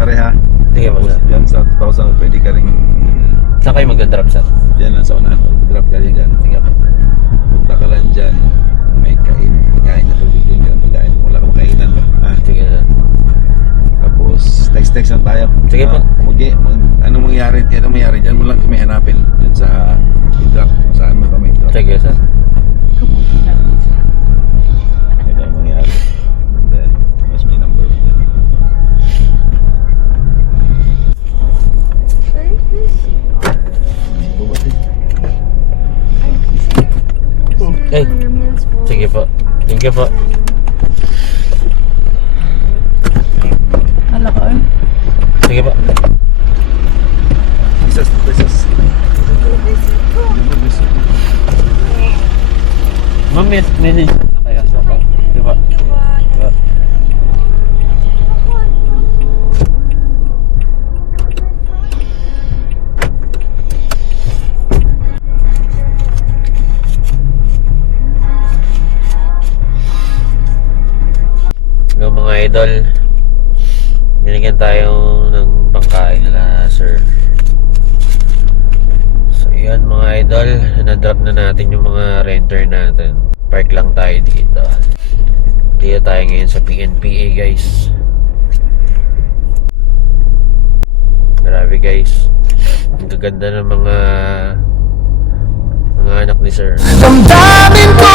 pareha. Sige po, sir. Yan sa 2,000 pwede ka rin Saan kayo magdadrop, sir? yan lang sa unahan. Drop ka rin dyan. Sige po. Punta ka lang dyan. May kain na pagbitin ka ng pagkain. Wala kang makainan ba? Sige, sir. Tapos text lang tayo. Sige po. Anong mangyari dyan mo lang kami hanapin. Yan sa drop. Saan mo kami drop. Sige, sir. Ito ang mangyari. Then, mas may number mo dyan. Hey. Sige po. Thank you po. Hala ka, Sige po. Pesos. Ma'am, message na kayo. Sige po. Sige po. Hello mga idol, binigyan tayo ng pangkain nila sir. So yun mga idol, na-drop na natin yung mga renter natin. Park lang tayo dito. Dito tayo ngayon sa PNPA guys. Grabe guys, ang gaganda ng mga anak ni sir. Damdamin ko